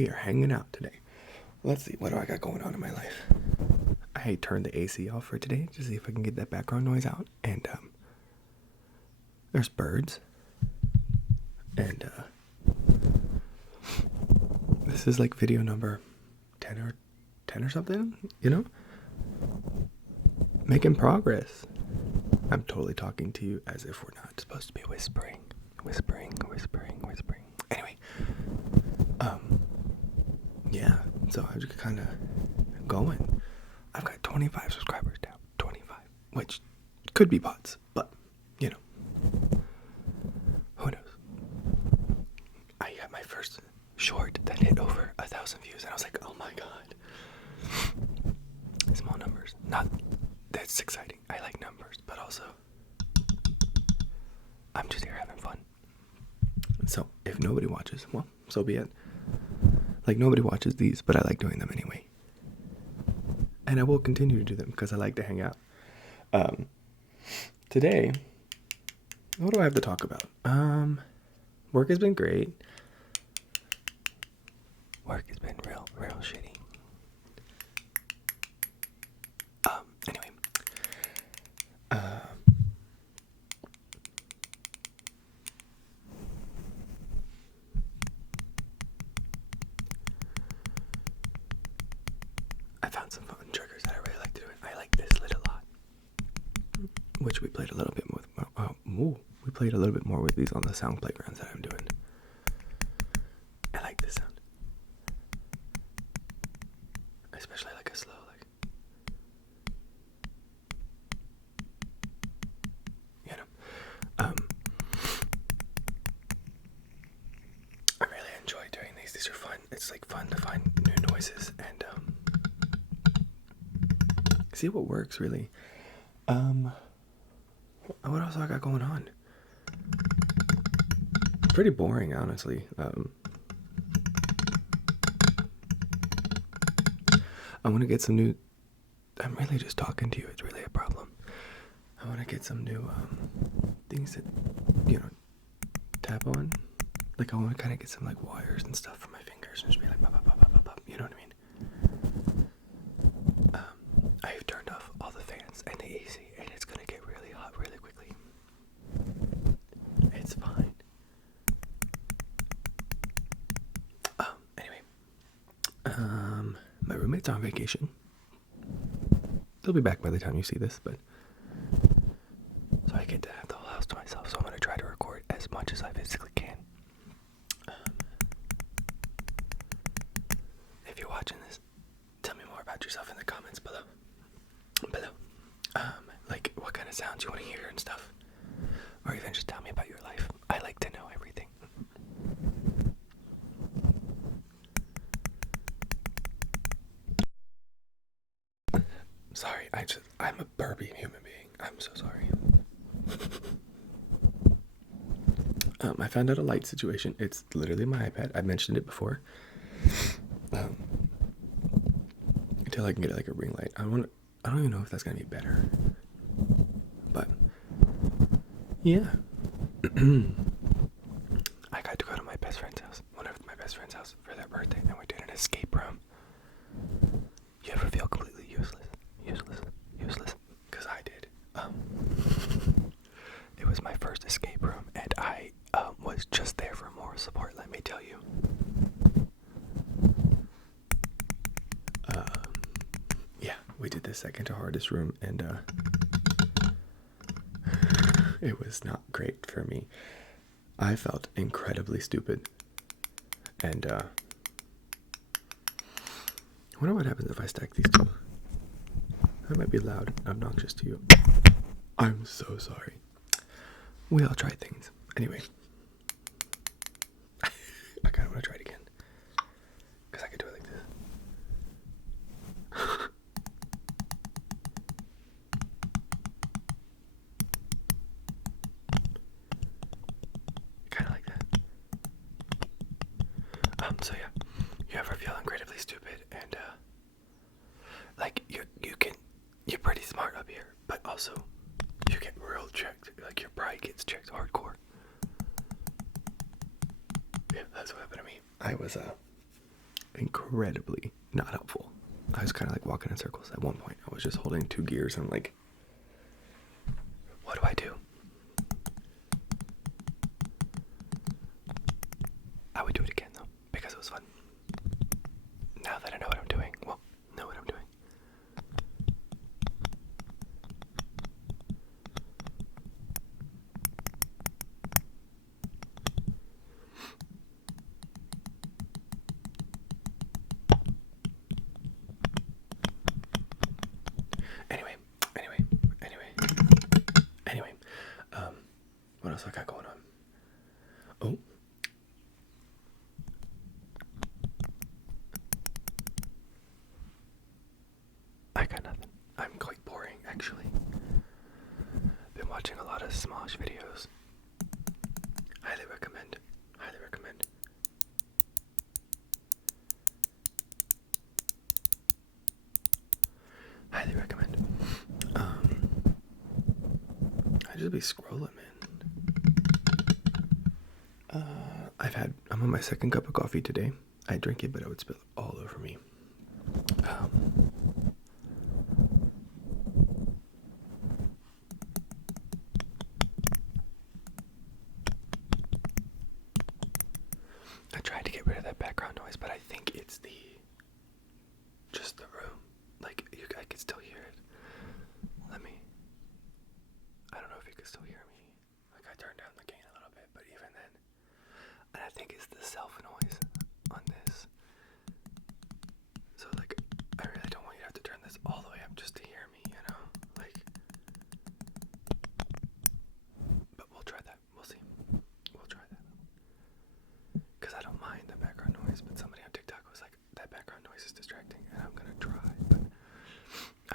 We are hanging out today. Let's see, what do I got going on in my life? I turned the AC off for today to see if I can get that background noise out. And there's birds. And this is like video number 10 or something, you know? Making progress. I'm totally talking to you as if we're not supposed to be whispering. Anyway, yeah, so I'm just kind of going. I've got 25 subscribers now, 25, which could be bots, but, you know, who knows? I got my first short that hit over 1,000 views, and I was like, oh my god. Small numbers. Not that's exciting. I like numbers, but also I'm just here having fun. So if nobody watches, well, so be it. Like, nobody watches these, but I like doing them anyway. And I will continue to do them because I like to hang out. Today, what do I have to talk about? Work has been great. Work has been real shitty. Anyway. I found some fun triggers that I really like to do. I like this lid a lot, which we played a little bit more. We played a little bit more with these on the sound playgrounds that I'm doing. I like this sound, especially like a slow, like, you know. I really enjoy doing these. These are fun. It's like fun to find new noises and see what works really. What else I got going on? Pretty boring, honestly. I want to get some new. I'm really just talking to you. It's really a problem. I want to get some new things that, you know, tap on. Like, I want to kind of get some like wires and stuff for my fingers and just be like pop, pop, pop, pop, pop, pop. You know what I mean? I've turned off all the fans and the AC, and it's gonna get really hot really quickly. It's fine. Anyway, my roommate's on vacation. They'll be back by the time you see this, but so I get to have the whole house to myself. So I'm gonna try to record as much as I physically can. If you're watching this, tell me more about yourself in the comments below. Like what kind of sounds you want to hear and stuff, or even just tell me about your life. I like to know everything. Sorry, I'm a burpy human being. I'm so sorry. I found out a light situation. It's literally my iPad. I mentioned it before. Until I can get like a ring light. I don't even know if that's gonna be better. But yeah. I got to go to my best friend's house. One of my best friend's house for their birthday, and we did an escape room. You ever feel completely useless? Because I did. It was my first escape room, and I was just there for moral support, let me tell you. Yeah, we did the second to hardest room, and it was not great for me. I felt incredibly stupid, and I wonder what happens if I stack these two. That might be loud and obnoxious to you. I'm so sorry. We all try things. Anyway, I kind of want to try it again, because I could do it like this. Kind of like that. So yeah, you ever feel incredibly stupid and like you're pretty smart up here, but also you get real checked, like your pride gets checked hardcore. Yeah, that's what happened to me. I was incredibly not helpful. I was kind of like walking in circles. At one point, I was just holding 2 gears, and I'm like, what do I do? I would do it again, though, because it was fun. Now that I know what I'm doing, know what I'm doing. Anyway, what else I got going on? Oh. I got nothing. I'm quite boring, actually. Been watching a lot of Smosh videos. Highly recommend. Highly recommend. Highly recommend. I just be scrolling, man. I'm on my second cup of coffee today. I drink it, but it would spill all over me. I tried to get rid of that background noise, but I think it's just the room. Like, I could still hear it. I don't know if you can still hear me. Like, I turned down the gain a little bit, but even then, and I think it's the self noise on this. So, like, I really don't want you to have to turn this all the way up just to hear me, you know? Like, but we'll try that. We'll see. We'll try that. Because I don't mind the background noise, but somebody on TikTok was like, that background noise is distracting, and I'm gonna try. But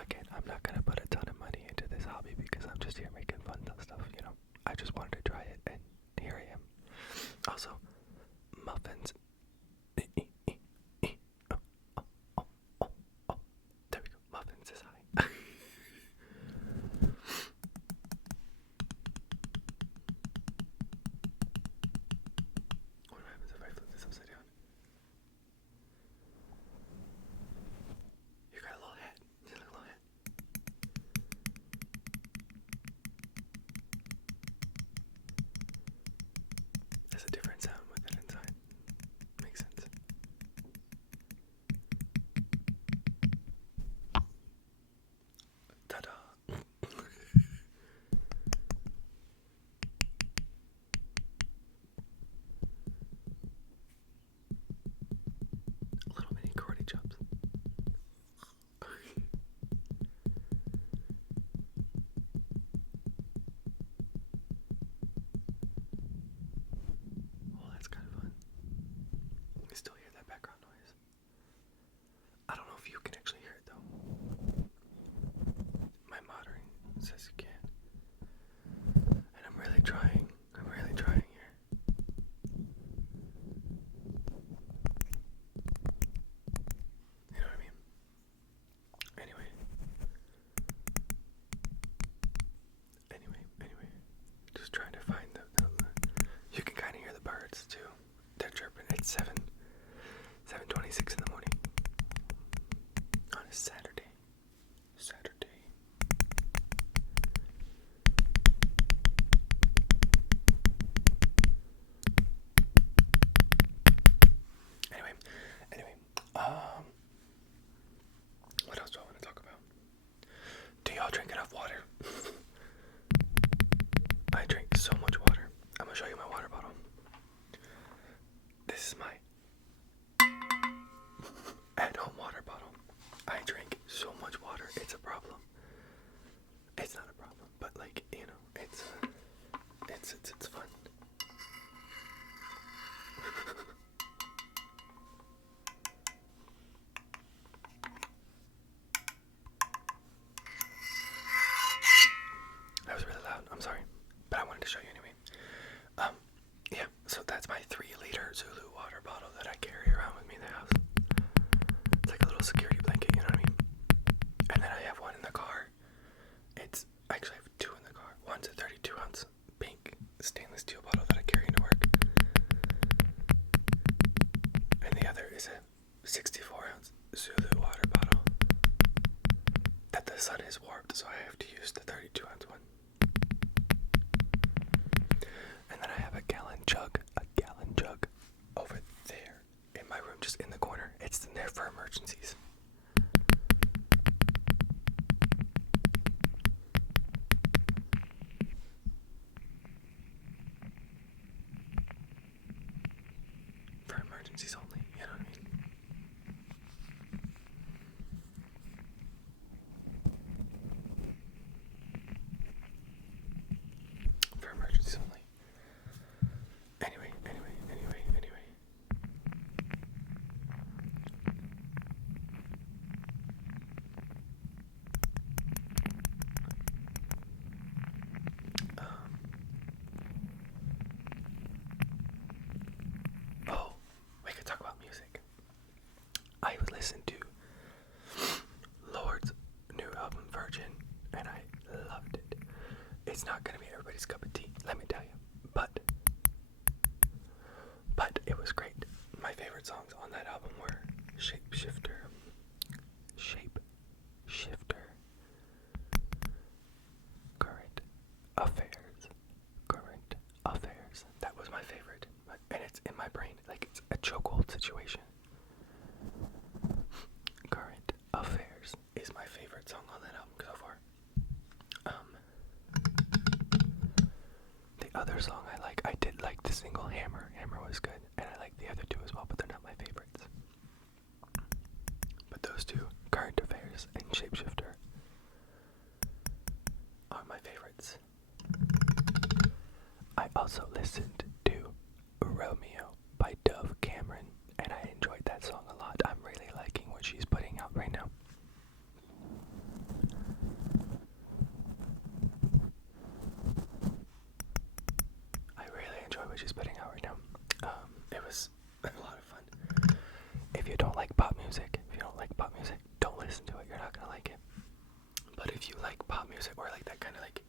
again, I'm not gonna put a ton of money into this hobby because I'm just here making fun stuff, you know? I just wanted to try it, and here I am. Also, muffins. There we go. Muffins is high. What happens if I flip this upside down? You got a little hat. You got a little hat. There's a different sound with it inside. Makes sense. Ta-da! Little mini karate chops. Well, that's kind of fun. You still hear that background noise. I don't know if you can actually hear it though. My monitoring says you can. And I'm really trying. Here. You know what I mean? Anyway. Just trying to find the you can kind of hear the birds too. They're chirping. It's 7:26 in the morning on a Saturday. Anyway, what else do I want to talk about? Do y'all drink enough water? I drink so much water. I'm gonna show you my water bottle. This is my at-home water bottle. I drink so much water. It's a problem. It's not a problem, but like, you know, it's fun. That was really loud. I'm sorry, but I wanted to show you anyway. Yeah. So that's my 3-liter Zulu water bottle that I carry around with me in the house. It's like a little security blanket, you know what I mean? And then I have one in the car. I actually have 2 in the car. One's a 32-ounce pink stainless steel bottle that I carry into work. And the other is a 64-ounce Zulu water bottle that the sun is warped, so I have to use the 32-ounce one. And then I have a gallon jug over there in my room, just in the corner. It's in there for emergencies. For emergencies only, you know what I mean? For emergencies only. Anyway. Oh, we could talk about music. I listened to Lord's new album, Virgin, and I loved it. It's not gonna be everybody's cup of tea, let me tell you, but it was great. My favorite songs on that album were Shapeshifter, Current Affairs. That was my favorite, and it's in my brain, like it's a chokehold situation. Current Affairs is my favorite song on that album so far. The other song I did like the single Hammer. Hammer was good, and I like the other two as well, but they're not my favorites. But those two, Current Affairs and Shapeshifter, are my favorites. I also listened to Romeo by Dove Cameron, and I enjoyed that song a lot. I'm really liking what she's putting out right now. I really enjoy what she's putting out right now. It was a lot of fun. If you don't like pop music, don't listen to it. You're not gonna like it. But if you like pop music, or like that kind of like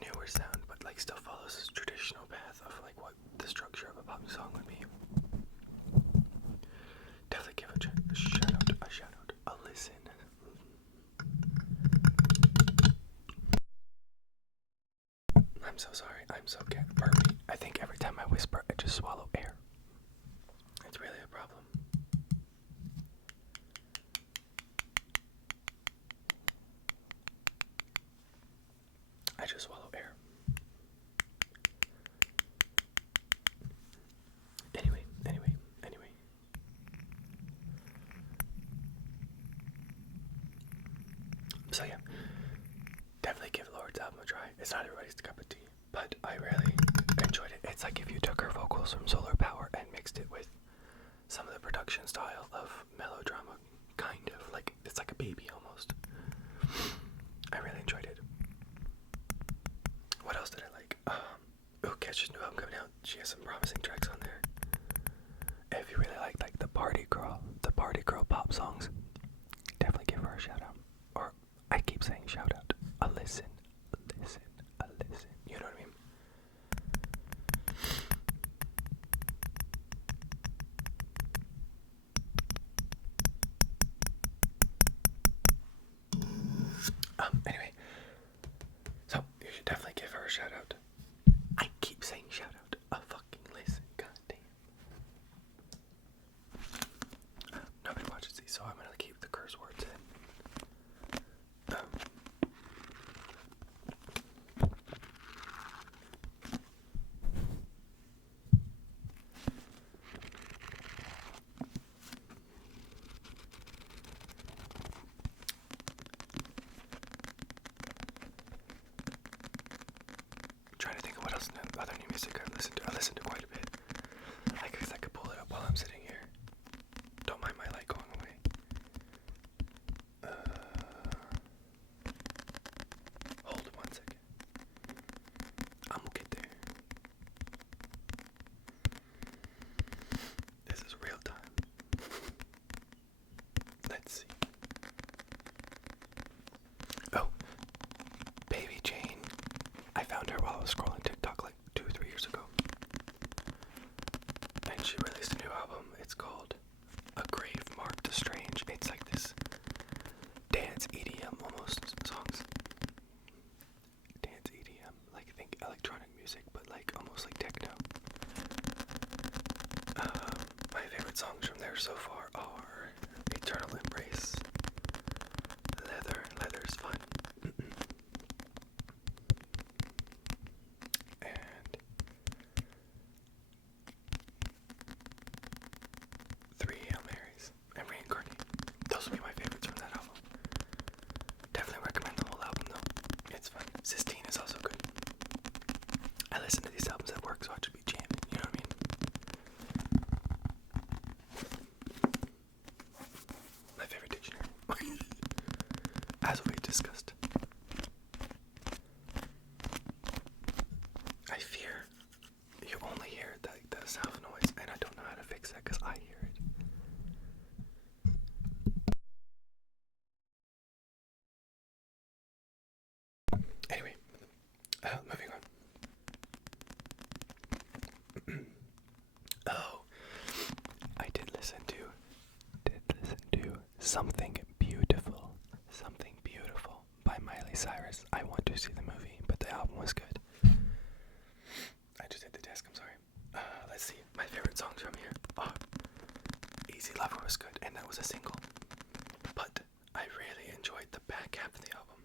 newer sound, but like still follows this traditional path of like what the structure of a pop song would be, definitely give it a shout out, a listen. I'm so sorry. I'm so burpy. I think every time I whisper, I just swallow air. It's really a problem. I just swallow air. Anyway. So yeah, definitely give Lord's album a try. It's not everybody's cup of tea, but I really enjoyed it. It's like if you took her vocals from Solar Power and mixed it with some of the production style of melodrama, kind of like it's like a baby almost. I really enjoyed it. What else did I like? Catch's new album coming out. She has some promising tracks on there. If you really like the party girl pop songs, definitely give her a shout out. Or I keep saying shout out. A listen. You know what I mean? Anyway, so you should definitely give her a shout out. I keep saying shout out. A fucking listen, goddamn. Nobody watches these, so I'm gonna keep the curse words in. Trying to think of what else other new music I've listened to. I listened to quite a bit. I guess I could pull it up while I'm sitting here. Don't mind my light going away. Hold it 1 second. I'm gonna get there. This is real time. Let's see. Oh, Baby Jane. I found her while I was scrolling TikTok like 2-3 years ago. favorite songs from there so far are Eternal Embrace, Leather's fun, and 3 Hail Marys, and Reincarnate. Those would be my favorites from that album. Definitely recommend the whole album though. It's fun. Sistine is also good. I listen to these albums at work, so I should be jamming, you know what I mean? My favorite dictionary. As we discussed. I fear you only hear the sound of noise, and I don't know how to fix that because I hear it. Anyway, moving on. Oh, I did listen to Something Beautiful by Miley Cyrus. I want to see the movie, but the album was good. I just hit the desk, I'm sorry. Let's see, my favorite songs from here. Easy Lover was good, and that was a single. But I really enjoyed the back half of the album.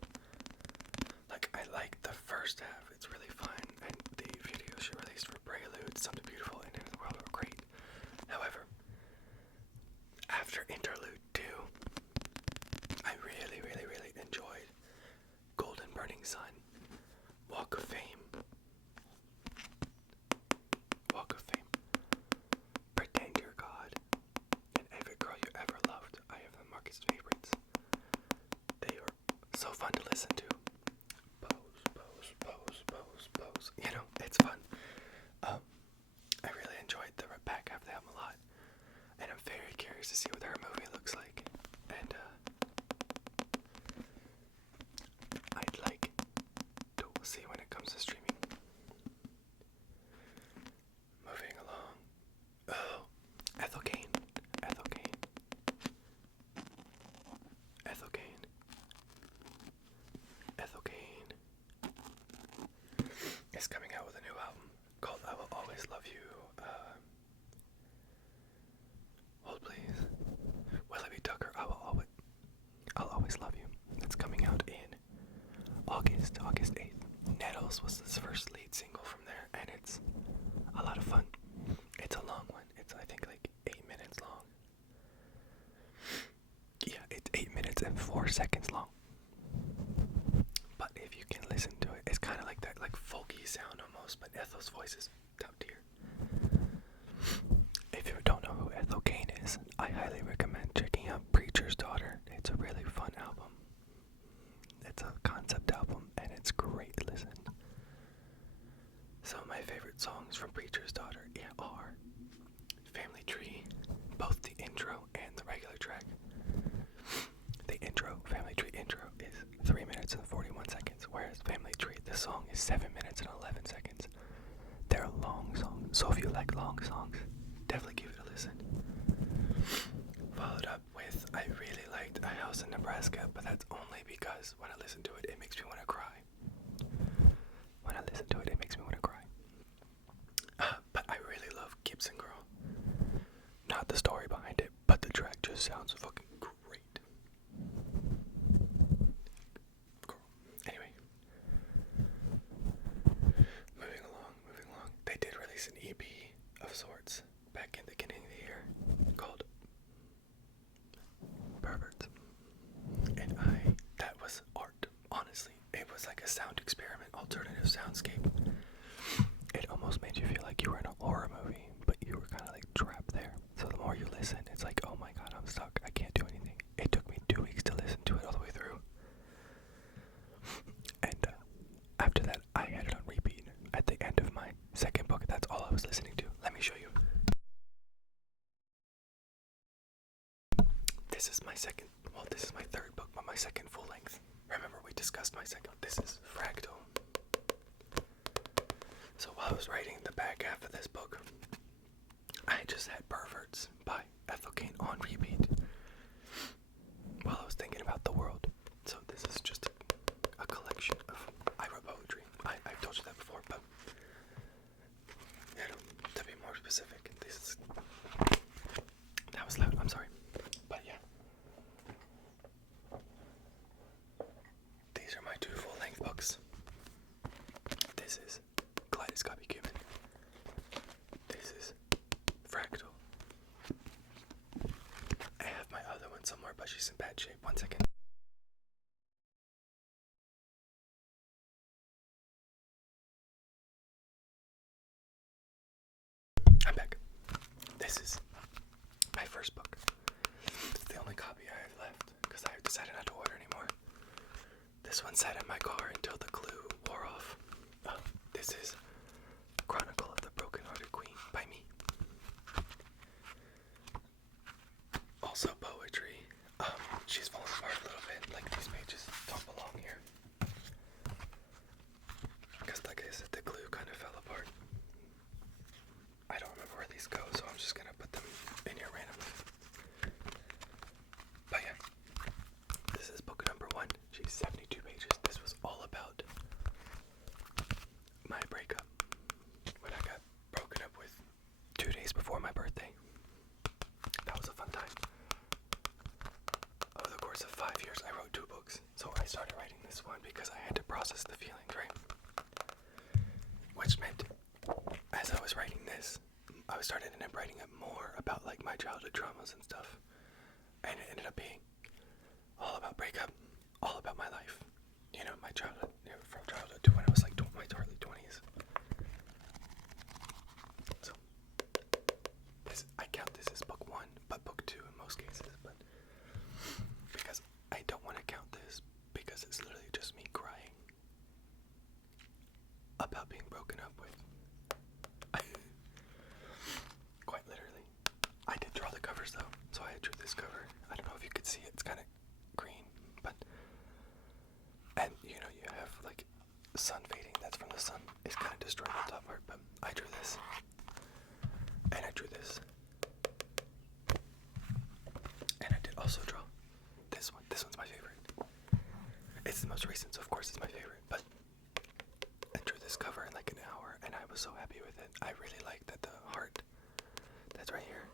Like, I liked the first half, it's really fun, and the videos she released for Prelude, Something Beautiful, and End of the World were great. However, after Interlude 2, I really enjoyed Golden Burning Sun, Walk of Fame, Pretend You're God, and Every Girl You Ever Loved. I have them marked as favorites. They were so fun to listen to. Pose. You know, it's fun. I really enjoyed the back half of the album a lot, and I'm very curious to see what her movie looks like. And I'd like to see when it comes to streaming. Moving along. Oh, Ethel Cain is coming out with a new album called I Will Always Love You. Hold please. Willoughby Tucker, I'll Always Love You. It's coming out in August 8th. Nettles was his first lead single from there, and it's a lot of fun. It's a long one. It's, I think, like 8 minutes long. Yeah, it's 8 minutes and 4 seconds long. But if you can listen to it, it's kind of like that, like folky sound almost, but Ethel's voice is top tier. If you don't know who Ethel Cain is, I highly recommend checking out Preacher's Daughter. It's a really fun album. It's a concept album, and it's great listen. Some of my favorite songs from Preacher's Daughter are Family Tree, both the intro and the regular track. The intro, Family Tree intro, is 3 minutes and 41 seconds, whereas Family Tree, the song, is 7 minutes and 11 seconds. They're long songs, so if you like long songs, definitely give it a listen. Followed up with, I really liked A House in Nebraska, but that's only because when I listen to it, it makes me want to cry. But I really love Gibson Girl. Not the story behind it, but the track just sounds fucking great. Girl. Anyway. Moving along. They did release an EP of sorts back in the beginning of the year called Perverts. And that was art, honestly. It was like a sound experiment, alternative soundscape. It almost made you feel like you were in a horror movie, but you were kind of like trapped there. So the more you listen, it's like, oh my god, I'm stuck. I can't do anything. It took me 2 weeks to listen to it all the way through. And after that, I had it on repeat. At the end of my second book, that's all I was listening to. Let me show you. This is my third book, but my second full length. Remember, we discussed my second. This is Fractal. So while I was writing the back half of this book, I just had Perverts by Ethel Cain on repeat while I was thinking about the world. So this is just a collection of, I wrote poetry. I've told you that before, but to be more specific, this is but she's in bad shape. 1 second. I'm back. This is my first book. It's the only copy I have left because I decided not to order anymore. This one sat in my car until the glue wore off. This is Chronicle of the Broken Hearted Queen by me. Also poetry. She's falling apart a little bit. Like these pages don't belong here. Because like I said, the glue kind of fell apart. I don't remember where these go, so I'm just gonna put them in here randomly. But yeah, this is book number 1. She's 72 pages. This was all about my breakup when I got broken up with 2 days before my birthday. That was a fun time. Over the course of 5 years, I wrote 2 books. So I started writing this one because I had to process the feelings, right? Which meant, as I was writing this, I started ended up writing it more about like my childhood traumas and stuff. And it ended up being all about breakup, all about my life. You know, my childhood, from childhood to when I was like my early 20s. So, I count this as book 1, but book 2 in most cases. But because I don't want to count this because it's literally just me crying about being broken up with. Quite literally. I did draw the covers though, so I drew this cover. I don't know if you could see it, it's kind of green, but, and you know, you have like sun fading, that's from the sun. It's kind of destroying the top part, but I drew this, and I drew this, and I did also draw this one. This one's my favorite. It's the most recent, so of course it's my favorite, but I drew this cover in like an hour, and I was so happy with it. I really like that the heart that's right here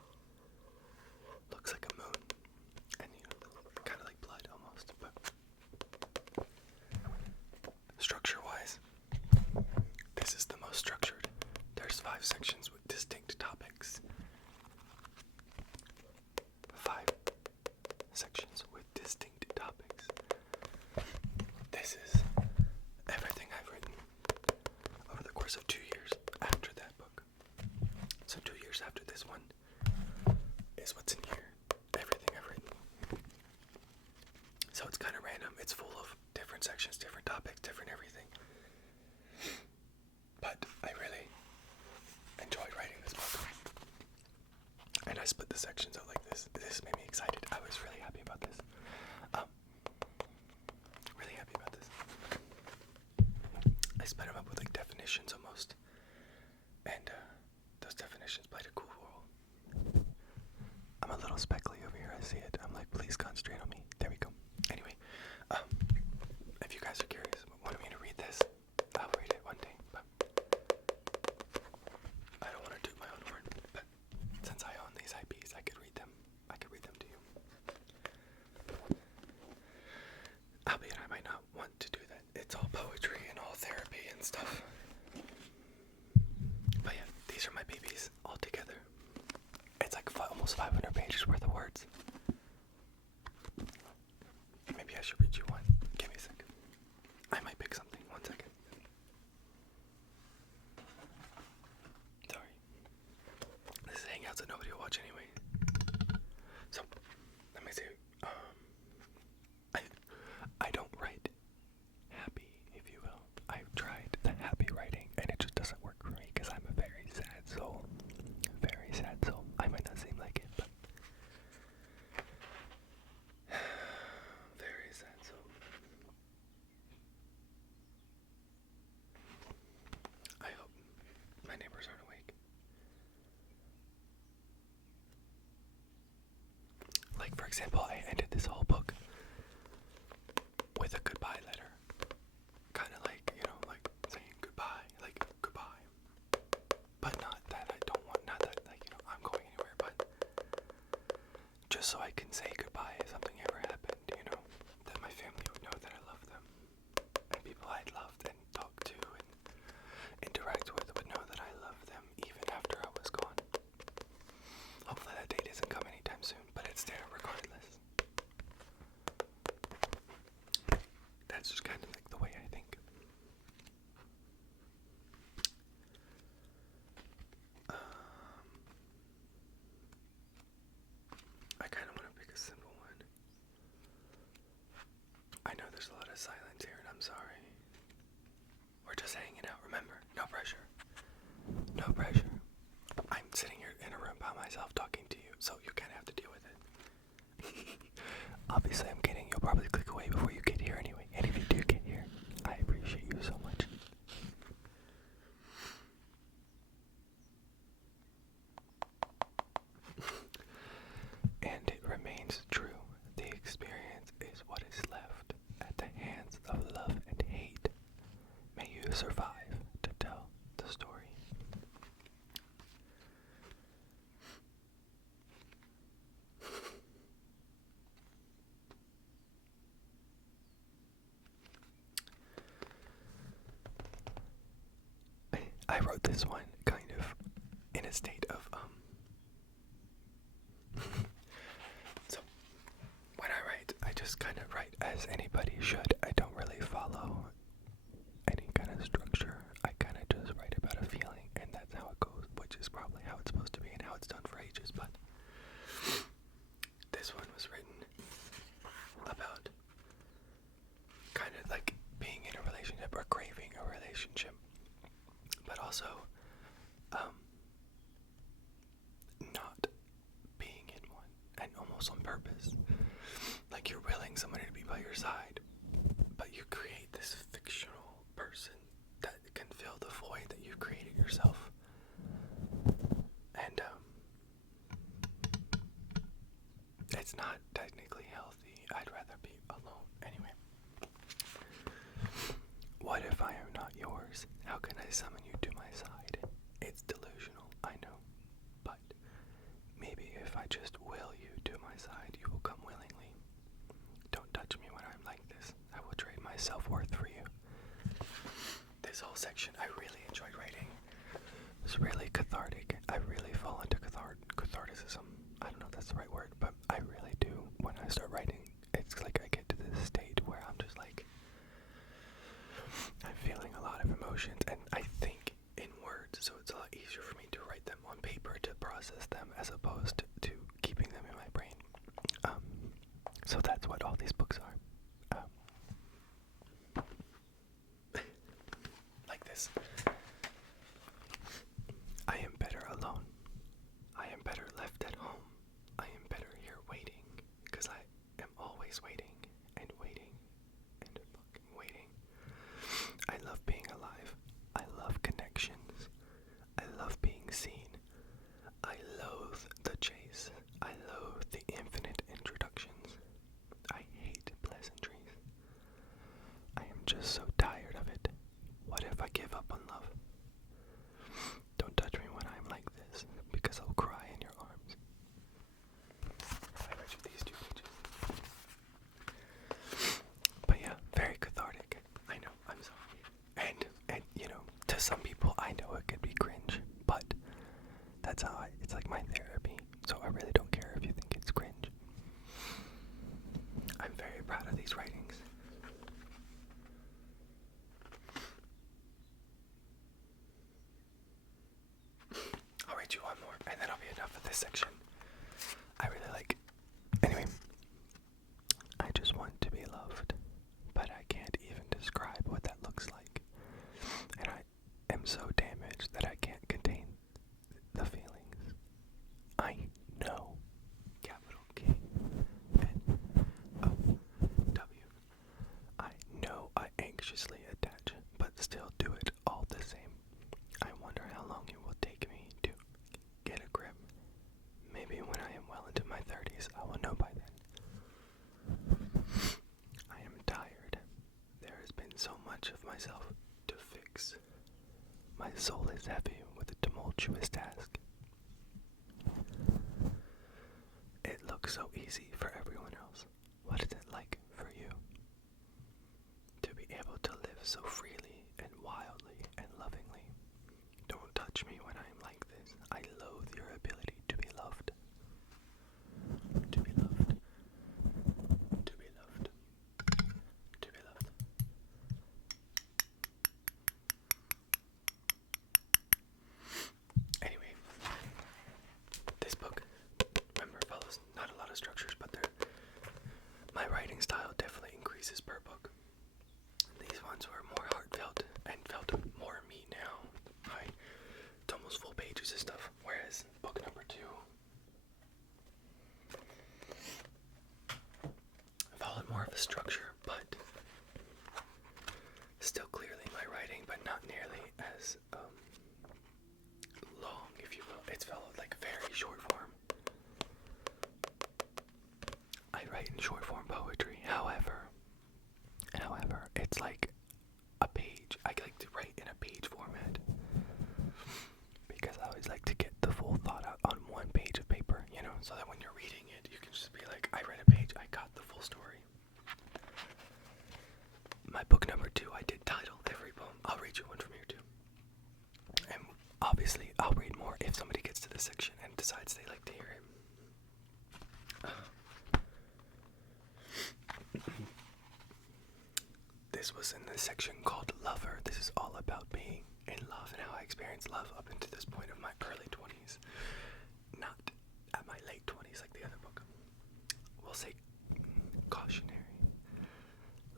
looks like a moon, and you know, kind of like blood almost, but structure-wise, this is the most structured. There's 5 sections with distinct topics. 5 sections with distinct topics. This is everything I've written over the course of 2 years after that book. So 2 years after this one is what's in here. Everything I've written. So it's kind of random. It's full of different sections, different topics, different everything. But I really enjoyed writing this book. And I split the sections out like this. This made me excited. I was really happy about this. Really happy about this. I split them up with like definitions almost. And those definitions played a cool role. I'm a little speckly over here. I see it. I'm like, please concentrate on me. There we go. Anyway, if you guys are curious, want me to read this, I'll read it one day. But I don't want to toot my own horn. But since I own these IPs, I could read them. I could read them to you. Albeit I might not want to do that. It's all poetry and all therapy and stuff. But yeah, these are my babies all together. It's like almost 500 pages worth of words. Maybe I should read you one. Give me a second. I might pick something. 1 second. Sorry. This is Hangouts that nobody will watch anyway. So, let me see. I don't write happy, if you will. I've tried the happy writing, and it just doesn't work for me because I'm a very sad soul. Very sad soul. I might not seem like it, but very sad soul. I hope my neighbors aren't awake. Like, for example, I ended this whole book with a goodbye letter. Kind of like, you know, like saying goodbye, like goodbye. But not that I don't want, not that, like, you know, I'm going anywhere, but just so I can say goodbye if something ever happened, you know, that my family would know that I love them. And people I'd loved and talked to and interact with would know that I love them even after I was gone. Hopefully that date doesn't come anytime soon, but it's there regardless. silence here, and I'm sorry. We're just hanging out, remember? No pressure. No pressure. I'm sitting here in a room by myself talking to you, so you kind of have to deal with it. Obviously, I'm kidding. You'll probably click away before you get here anyway. And if you do get here, I appreciate you so much. And it remains true. The experience is what is left at the hands of love and hate. May you survive to tell the story. I wrote this one kind of in a state of so when I write, I just kind of write as anybody should. I don't really follow any kind of structure. I kind of just write about a feeling, and that's how it goes, which is probably how it's supposed to be and how it's done for ages. But this one was written about kind of like being in a relationship or craving a relationship, but also not being in one, and almost on purpose. Like you're willing somebody to be by your side, but you create this fictional person that can fill the void that you created yourself. And it's not technically healthy. I'd rather be alone. Anyway. What if I am not yours? How can I summon you to my side? It's delusional, I know. But maybe if I just will you to my side, you will come willingly. Don't touch me when I'm like this. I will trade my self-worth for you. This whole section I really enjoyed writing. It's really cathartic. I really fall into catharticism. I don't know if that's the right word, but I really do. When I start writing, it's like I get to this state where I'm just like, I'm feeling a lot of emotions, and I think in words, so it's a lot easier for me to write them on paper to process them as opposed to keeping them in my brain. So that's what all these books are. Like this. I am better alone. I am better left at home. I am better here waiting, because I am always waiting and waiting and fucking waiting. I love being alive. I love connections. I love being seen. I loathe the chase. I loathe the infinite introductions. I hate pleasantries. I am just so tired of it. What if I give up on love? Don't touch me when I'm like this, because I'll cry in your arms. I read you these 2 pages. But yeah, very cathartic. I know, I'm sorry. And you know, to some people, I know it could be cringe, but that's how it's like my therapy. So I really don't care if you think it's cringe. I'm very proud of these writings. I'll read you one more, and then I'll be enough of this section. I really like. Anyway, I just want to be loved, but I can't even describe what that looks like. And I am so damaged that I can't contain the feelings. I know. Capital K N O W. I know I anxiously attach, but still do it all the same. I wonder how long it will take me to get a grip. Maybe when I am well into my 30s, I will know by then. I am tired. There has been so much of myself to fix. My soul is heavy with a tumultuous task. It looks so easy for everyone else. What is it like for you? To be able to live so freely and wildly and lovingly. Don't touch me when I am like this. I loathe your ability to be loved. To be loved. To be loved. To be loved. Anyway, this book, remember, follows not a lot of structures, but my writing style definitely increases per book. structure, but still clearly my writing, but not nearly as long, if you will. It's followed like very short form. I write in short form poetry, however, it's like a page. I like to write in a page format because I always like to get the full thought out on one page of paper, you know, so that when you're reading it, you can just be like, I read a page, I got the full story. My book number 2, I did title every poem. I'll read you one from here too. And obviously, I'll read more if somebody gets to this section and decides they like to hear it. This was in the section called Lover. This is all about being in love and how I experienced love up until this point of my early 20s. Not at my late 20s like the other book. We'll say cautionary.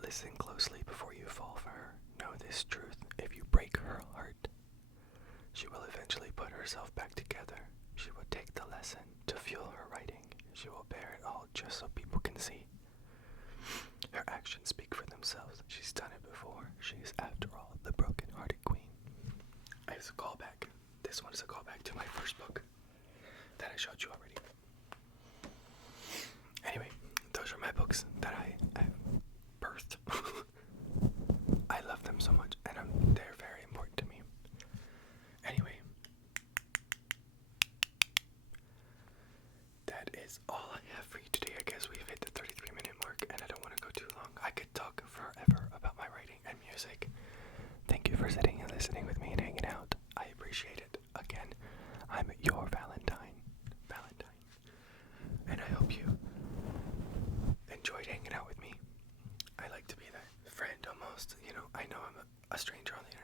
Listen closely before you fall for her. Know this truth. If you break her heart, she will eventually put herself back together. She will take the lesson to fuel her writing. She will bear it all just so people can see. Her actions speak for themselves. She's done it before. She is, after all, the broken-hearted queen. It's a callback. This one is a callback to my first book that I showed you already. Anyway, those are my books that I've birthed. I love them so much, and they're very important to me. Anyway, that is all I have for you today. I guess we've hit the 33-minute mark, and I don't want to go too long. I could talk forever about my writing and music. Thank you for sitting and listening with me and hanging out. I appreciate it. Again, I'm your Valentine. And I hope you enjoyed hanging out with me. I like to be that friend almost. You know, I know I'm a stranger on the internet.